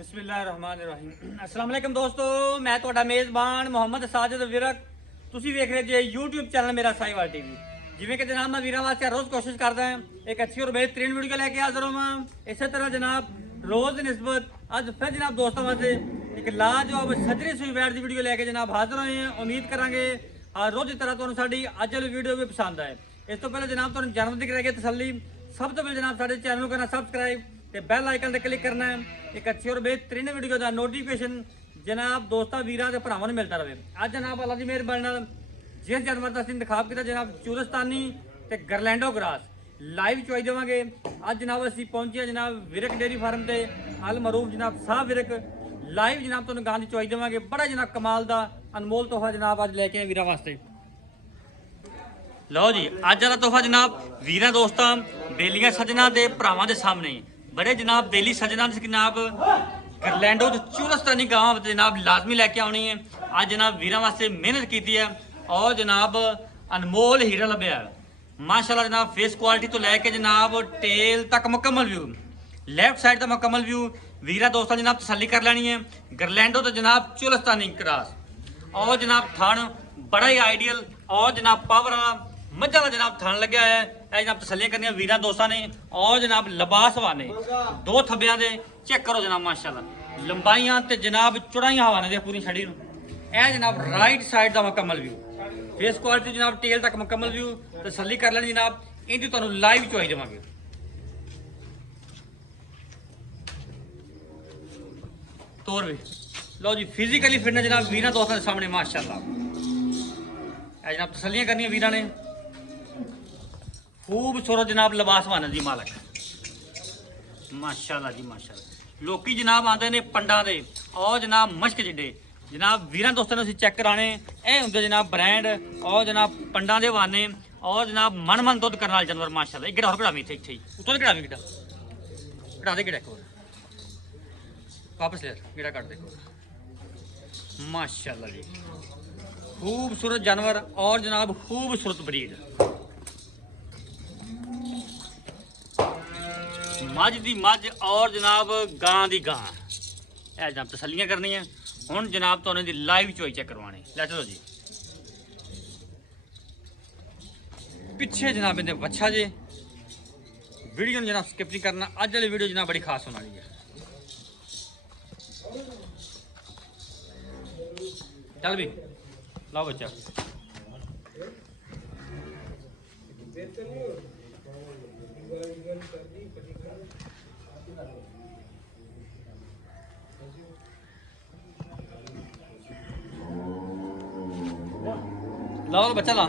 ਬਿਸਮਿਲ੍ਲਾਹਿਰਰਹਿਮਾਨਿਰਰਹੀਮ। अस्सलाम वालेकुम दोस्तों, मैं ਤੁਹਾਡਾ ਮੇਜ਼ਬਾਨ ਮੁਹੰਮਦ ਸਾਜਦ ਵਿਰਕ। ਤੁਸੀਂ ਵੇਖ ਰਹੇ ਜੇ YouTube ਚੈਨਲ ਮੇਰਾ ਸਾਈਵਾਲ ਟੀਵੀ। ਜਿਵੇਂ ਕਿ ਜਨਾਬ ਮੈਂ ਵੀਰਾਂ ਵਾਸਤੇ ਰੋਜ਼ ਕੋਸ਼ਿਸ਼ ਕਰਦਾ ਹਾਂ ਇੱਕ ਅੱਛੀ ਔਰ बेहतरीन वीडियो लेके हाजिर हूं। इसी तरह जनाब रोज की निस्बत अज फिर जनाब दोस्तों वास्ते एक लाजवाब सजरी सुई वैट की वीडियो लेके जनाब हाजिर होए हैं। उम्मीद करांगे हर रोज की तरह तुहानू साडी अज वाली वीडियो भी पसंद आए। इस तो पहले जनाब तुहानू जन्म दी कराइए तसल्ली। सब तो पहले जनाब साडे चैनल को करना सबसक्राइब ते बैल आइकन ते क्लिक करना है। एक अच्छी और बेहतरीन वीडियो का नोटिफिकेशन जनाब दोस्तों वीरां ते भरावां नूं मिलता रहे। अज जनाब अल्लाह दी मेहरबानी नाल जिस जानवर का इंतखाब किया जनाब चूरस्तानी ते गरलैंडो ग्रास लाइव चवाई देवांगे। अज जनाब असीं पहुंचे जनाब विरक डेयरी फार्म ते अल मरूफ जनाब साहब विरक लाइव जनाब तुहानूं गां दी चवाई देवांगे। बड़ा जनाब कमाल दा अनमोल तोहफा जनाब अज लैके आए वीरां वास्ते। लो जी अज वाला तोहफा जनाब वीरां दोस्तां बेलियां सजना ते भरावां दे सामने बड़े जनाब बेली सजना जनाब गरलैंडो चूरस्तानी गांव जनाब लाजमी लैके आनी है। अज जनाब वीरां वास्ते मेहनत की है और जनाब अनमोल हीरा लभ्या माशाल्लाह। जनाब फेस क्वालिटी तो लैके जनाब टेल तक मुकम्मल व्यू, लैफ्ट साइड का मुकम्मल व्यू वीरा दोस्तों जनाब तसल्ली कर लेनी है। गरलैंडो तो जनाब चूरस्तानी क्रॉस और जनाब थान बड़ा ही आइडियल और जनाब पावर वाला मझा का जनाब थान लग्या है। जनाब तसल्लियां करनियां वीरा दोस्तों ने और जनाब लिबास वाने दो थब्बियां दे चेक करो जनाब माशाल्लाह लंबाइयां ते जनाब चौड़ाइयां हवाने दे पूरी छड़ी नूं। ए जनाब राइट साइड का मुकम्मल व्यू, फेस क्वालिटी जनाब टेल तक मुकम्मल व्यू तसल्ली कर लेनी जनाब। इनकी तुहानूं लाइव चवाई देवांगे। तौर भी लो जी फिजिकली फिटनेस जनाब वीरां दोस्तों के सामने माशाल्लाह। ए जनाब तसल्लियां करनियां वीरां ने खूबसूरत जनाब लिबास वाने दी मालक माशाल्लाह जी माशाल्लाह। लोकी जनाब आंदे ने पंडा दे और जनाब मश्क जिड्डे जनाब वीरां दोस्तों ने चेक कराने ए हुंदे जनाब ब्रांड और जनाब पंडा दे वाने और जनाब मन मन दुध करने वाले जानवर माशाल्लाह। एक गिड़ा और कढ़ावी इत्थे इत्थे उत्तों गिड़ा भी गिड़ा कढ़ा दे गिड़ा एक और वापस ले गिड़ा कट दे माशाल्लाह जी। खूबसूरत जानवर और जनाब खूबसूरत ब्रीड मझ दी मझ और जनाब गां दी गां। ए जनाब तसल्लियां करनी है हुण जनाब तुहानूं दी लाइव चोई चेक करवानी। लै चलो जी पिछे जनाब इहदे बच्छा जे वीडियो जनाब स्किप नहीं करना। अज वाली वीडियो जनाब बड़ी खास होने वाली है। चल भी लाओ बच्चा लाओ बच्चा ला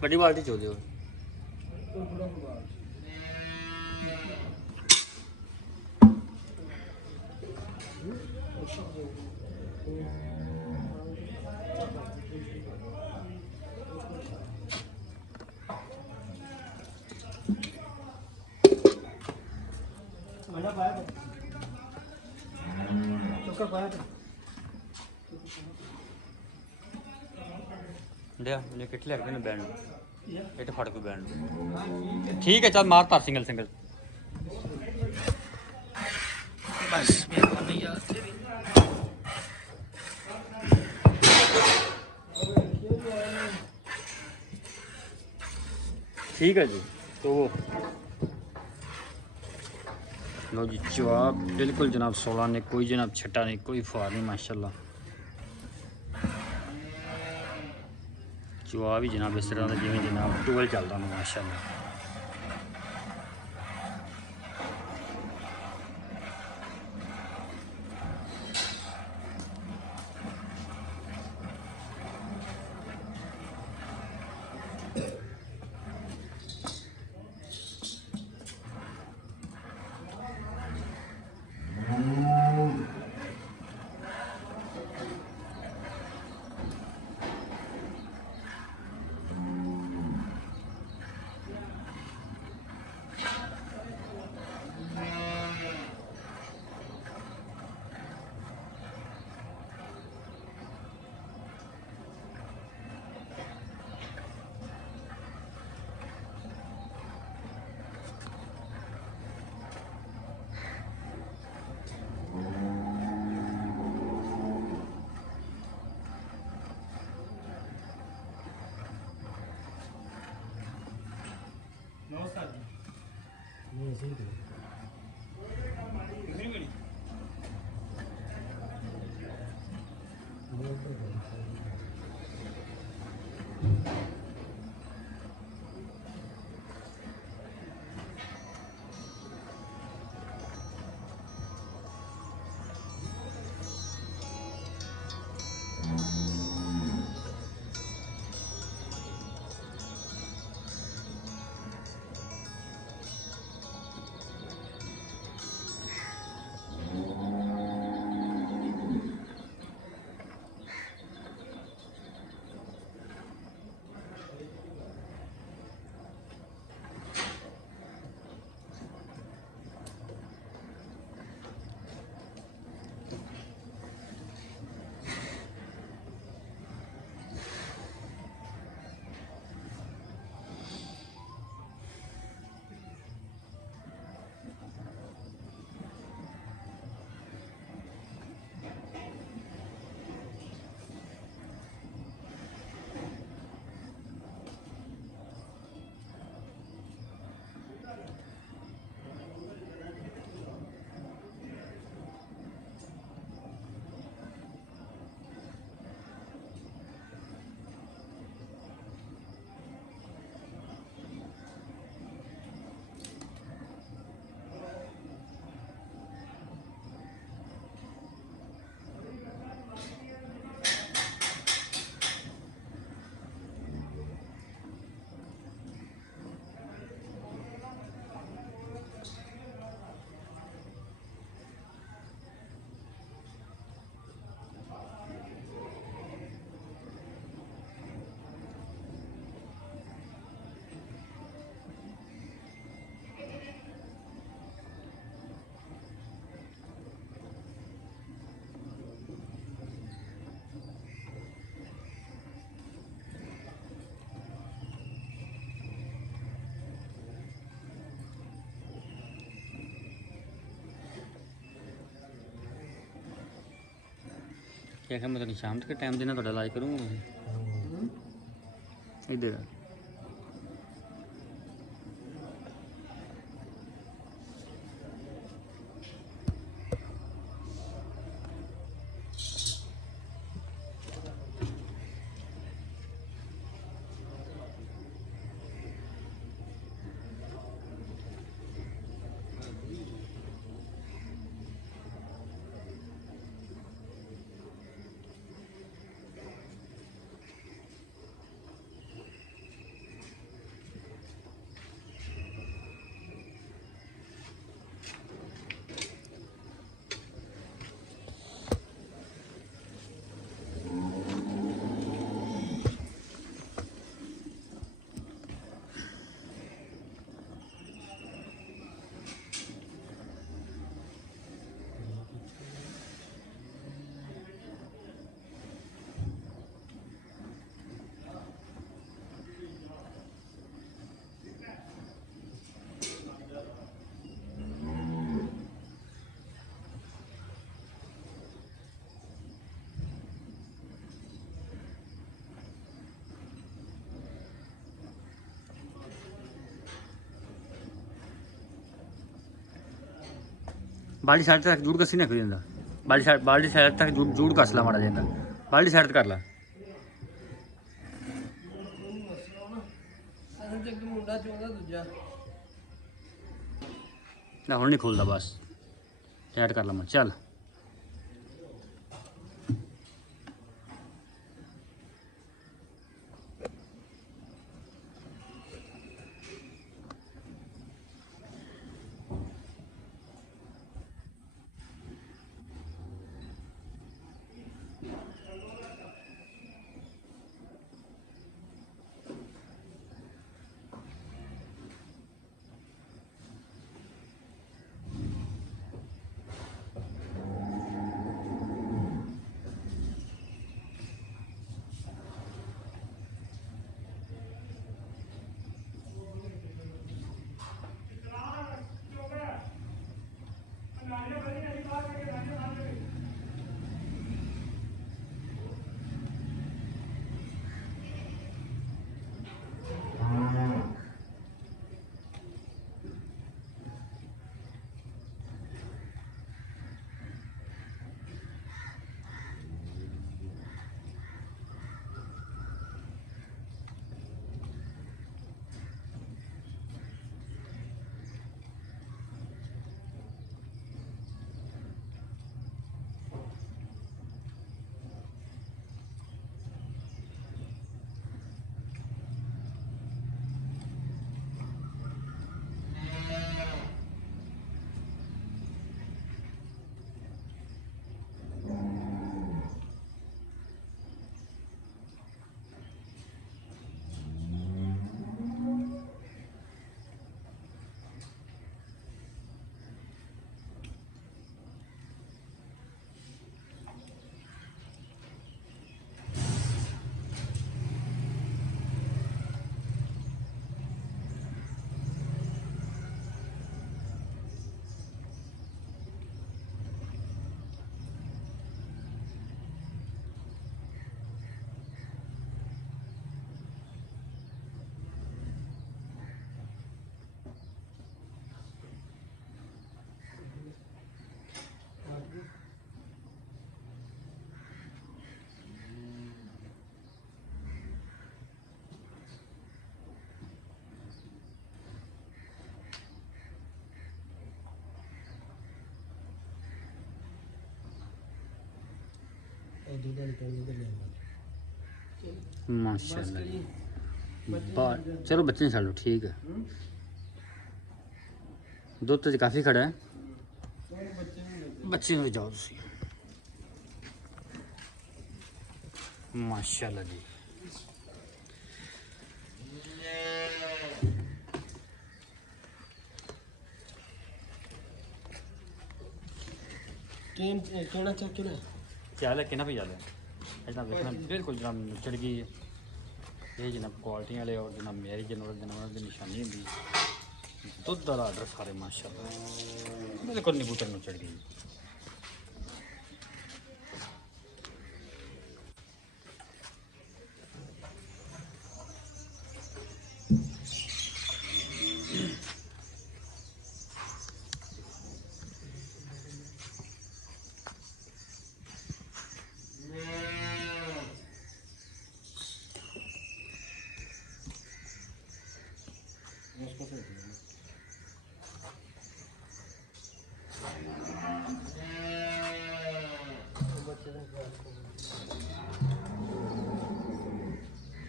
बड़ी बाल्टी चो दियो। मुझे किट लग रहे बैंड इट फड़ को बैंड ठीक है चल मार तार सिंगल सिंगल बस ठीक है जी। तो लो जी जवाब बिल्कुल जनाब 16 ने कोई जनाब छट्टा नहीं कोई फुहार नहीं माशाल्लाह जवाब ही जनाब इस तरह का जिमें जनाब टूबल चलता है माशाल्लाह। क्या मैं तो शाम तक टाइम देना थोड़ा इलाज करूँगा मैं इधर ਬਾਲਟੀ ਸਾਈਡ ਤੱਕ ਜੂੜ ਕੱਸੀ ਨਾ ਖਰੀ ਜਾਂਦਾ ਬਾਲਟੀ ਸਾਈਡ ਤੱਕ ਜੂੜ ਕੱਸ ਲਾ ਮਾੜਾ ਜਾਂਦਾ ਬਾਲਟੀ ਸਾਈਡ ਤੇ ਕਰ ਲਾ ਮੁੰਡਾ ਚੋਂਦਾ ਦੂਜਾ ਨਾ ਹੁਣ ਨਹੀਂ ਖੁੱਲਦਾ ਬਸ ਟਾਈਟ ਕਰ ਲਾ ਮੈਂ ਚੱਲ माशाल्लाह चलो बच्चे नहीं छाड़ लो ठीक है दुध तो काफ़ी खड़ा है बच्चे में जाओ तुम माशाल्लाह जी ਚੱਲ ਕਿੰਨਾ ਵੀ ਚੱਲ ਇਦਾਂ ਵੇਖਣਾ ਬਿਲਕੁਲ ਜਨਾਬ ਚੜ ਗਈ ਇਹ ਜਨਾਬ ਕੁਆਲਿਟੀ ਵਾਲੇ ਔਰ ਜਨਾਬ ਮੇਰੀ ਜਨਾਬ ਦੀ ਨਿਸ਼ਾਨੀ ਹੁੰਦੀ ਦੁੱਧ ਦਾ ਆਰਡਰ ਸਾਰੇ ਮਾਸ਼ਾਅੱਲਾ ਬਿਲਕੁਲ ਨਿਬੂਤਰ ਨੂੰ ਚੜ ਗਈ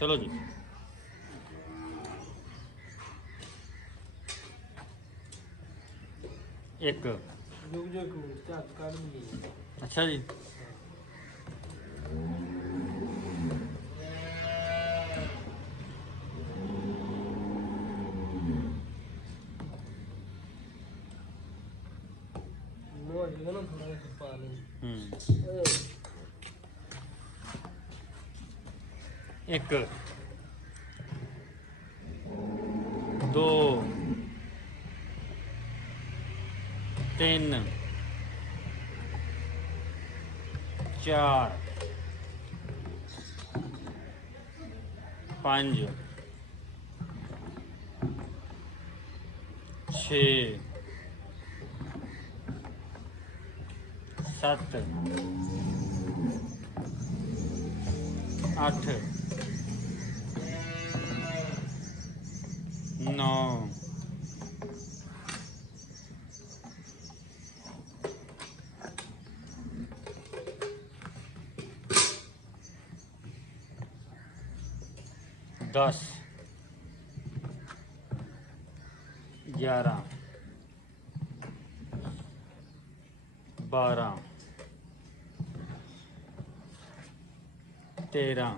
चलो जी एक अच्छा जी एक दो तीन चार पाँच छे 7 8 9 10 11 12 13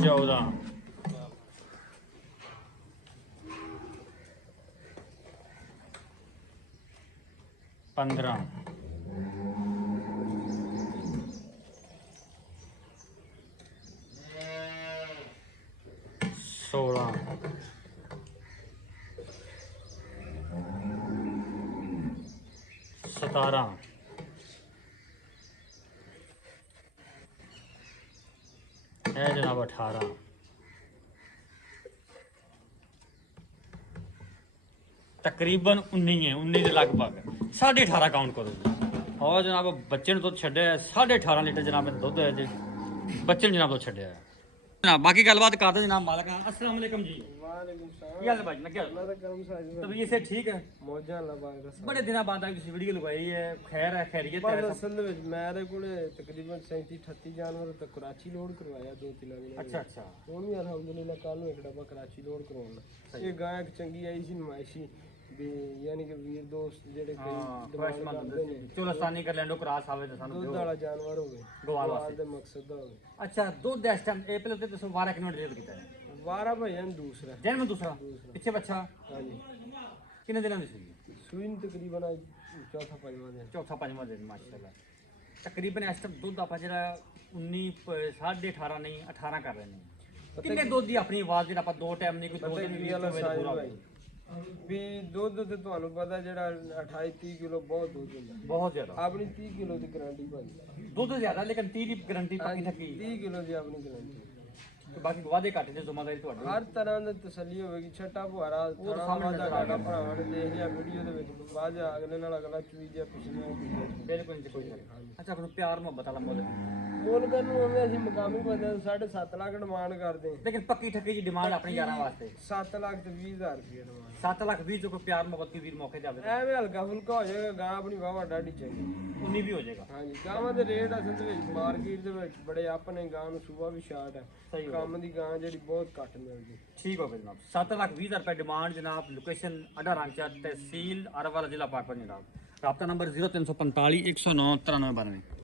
14 15 16 17 है जनाब 18 तकरीबन 19 है 19 के लगभग 18.5 काउंट करो जी और जनाब बच्चे ने दुध छड्या 18.5 लीटर जनाब दुध है जी बच्चे ने जनाब दुध छड्या है जनाब बाकी गलबात करते जनाब मालिक अस्सलाम वालेकुम जी वालेकुम सलाम। क्या हाल है भाई मैं क्या अल्लाह दा करम साज तबीयत से ठीक है मौजा अल्लाह पाक दा साथ। बड़े दिनों बाद आई वीडियो लगाई है खैर है खैरियत बस है सब असल ਵਿੱਚ ਮੇਰੇ ਕੋਲੇ ਤਕਰੀਬਨ 37 38 ਜਾਨਵਰ ਤਾਂ ਕਰਾਚੀ ਲੋਡ ਕਰਵਾਇਆ 2-3 ਦਿਨ अच्छा अच्छा ਹੁਣ ਵੀ ਅਲਹਮਦੁਲਿਲਾ ਕੱਲ ਨੂੰ ਇੱਕ ਡੱਬਾ ਕਰਾਚੀ ਲੋਡ ਕਰਵਾਉਣਾ ਇਹ ਗਾਂ ਇੱਕ ਚੰਗੀ ਆਈ ਸੀ ਨਮਾਇਸ਼ੀ ਵੀ ਯਾਨੀ ਕਿ ਵੀਰ ਦੋਸਤ ਜਿਹੜੇ हाँ ਕਈ ख्वाहिशमंद चोलस्तानी कर लैंडो क्रॉस आवे तो सानू ਦੁੱਧ दियो। ਵਾਲਾ ਜਾਨਵਰ ਹੋਵੇ ਗਵਾਲ ਗਵਾਲ ਵਾਸਤੇ। ਦੇ ਮਕਸਦ ਦਾ ਹੋਵੇ अच्छा दूध इस टाइम ए पहले तो 12 किलो डिलीवर किया है ਵਾਰਾ ਭਜਨ ਦੂਸਰਾ जन्म दूसरा पीछे बच्चा ਹਾਂਜੀ कितने दिनों में सी ਸੂਈ ਨੂੰ ਤਕਰੀਬਨ ਅੱਜ ਚੌਥਾ ਪੰਜਵਾਂ ਦਿਨ चौथा पंजवां दिन माशाल्लाह तकरीबन इस टाइम दूध ਆਪਾਂ ਜਿਹੜਾ 19 18.5 नहीं 18 ਕਰ ਰਹੇ ਨੇ ਕਿੰਨੇ ਦੁੱਧ ਦੀ ਆਪਣੀ ਆਵਾਜ਼ ਜਿਹੜਾ ਆਪਾਂ ਦੋ ਟਾਈਮ ਨਹੀਂ ਕੋਈ ਦੋ ਪਤਾ ਦਿਨ ਕੀ ਵੀ ਵਾਲਾ ਹੋਵੇ ਸਾਈਜ਼ ਪੂਰਾ ਭਾਈ ਵੀ ਦੁੱਧ ਤੇ ਤੁਹਾਨੂੰ ਪਤਾ ਜਿਹੜਾ 28 30 ਕਿਲੋ ਬਹੁਤ ਦੁੱਧ ਹੁੰਦਾ ਬਹੁਤ ਜ਼ਿਆਦਾ ਆਪਣੀ 30 ਕਿਲੋ ਦੀ ਗਾਰੰਟੀ ਭਾਈ ਦੁੱਧ ਜ਼ਿਆਦਾ ਲੇਕਿਨ 30 ਦੀ ਗਾਰੰਟੀ ਪੱਕੀ ਥੱਕੀ 30 ਕਿਲੋ ਦੀ ਆਪਣੀ ਗਾਰੰਟੀ ਤੇ ਬਾਕੀ ਵਾਅਦੇ ਘੱਟ ਦੇ ਜ਼ਿੰਮੇਵਾਰੀ ਤੁਹਾਡੀ ਹਰ ਤਰ੍ਹਾਂ ਦੀ ਤਸੱਲੀ ਹੋਵੇਗੀ ਛੱਟਾ ਭੁਆਰਾ ਥੋੜਾ ਵਾਦਾ ਘਾਟਾ ਭਰਾਵਾਂ ਨੇ ਦੇਖ ਲਿਆ ਵੀਡੀਓ ਦੇ ਵਿੱਚ ਬਾਅਦ ਚ ਅਗਲੇ ਨਾਲ ਅਗਲਾ ਚੂਈ ਜਿਹਾ ਪਿਛਲੇ ਬਿਲਕੁਲ ਨਹੀਂ ਕੋਈ ਗੱਲ ਅੱਛਾ ਤੁਹਾਨੂੰ ਪਿਆਰ ਮੁਹੱਬਤ ਵਾਲਾ ਮੁੱਲ ਮੁੱਲ ਕਰਨ ਨੂੰ ਉਹਨੇ ਅਸੀਂ ਮਕਾਮੀ ਬੰਦੇ 7.5 ਲੱਖ ਡਿਮਾਂਡ ਕਰਦੇ ਲੇਕਿਨ ਪੱਕੀ ਠੱਕੀ ਦੀ ਡਿਮਾਂਡ ਆਪਣੀ ਯਾਰਾਂ ਵਾਸਤੇ 7 ਲੱਖ ਤੇ 20,000 ਰੁਪਏ ਡਿਮਾਂਡ 7 ਲੱਖ 20 ਜੋ ਕੋਈ ਪਿਆਰ ਮੁਹੱਬਤ ਦੀ ਵੀਰ ਮੌਕੇ ਤੇ ਆਵੇ ਐਵੇਂ ਹਲਕਾ ਫੁਲਕਾ ਹੋ ਜਾਏਗਾ ਗਾਂ ਆਪਣੀ ਵਾਵਾ ਡਾਢੀ ਚਾਹੀਦੀ 19 ਵੀ ਹੋ ਜਾਏਗਾ ਹਾਂਜੀ ਗਾਵਾਂ ਦੇ ਰੇਟ ਅਸਲ ਦੇ ਵਿੱਚ ਮਾਰਕੀਟ ਦੇ ਵਿੱਚ ਬੜੇ ਅਪ ਨੇ ਗਾਂ ਨੂੰ ਸੂਬਾ ਵੀ ਸ਼ਾਰਟ ਹੈ ਸਹੀ ਗੱਲ ਕੰਮ ਦੀ ਗਾਂ ਜਿਹੜੀ ਬਹੁਤ ਘੱਟ ਮਿਲਦੀ ਠੀਕ ਹੋ ਗਿਆ ਜਨਾਬ 7 ਲੱਖ 20 ਹਜ਼ਾਰ ਰੁਪਏ ਡਿਮਾਂਡ ਜਨਾਬ ਲੋਕੇਸ਼ਨ ਅਡਾ ਰਾਂਚਾ ਤਹਿਸੀਲ ਅਰਵਲ ਜ਼ਿਲ੍ਹਾ ਪਾਕਪਾਨ ਜਨਾਬ ਰਾਬਤਾ ਨੰਬਰ 0345 109 9392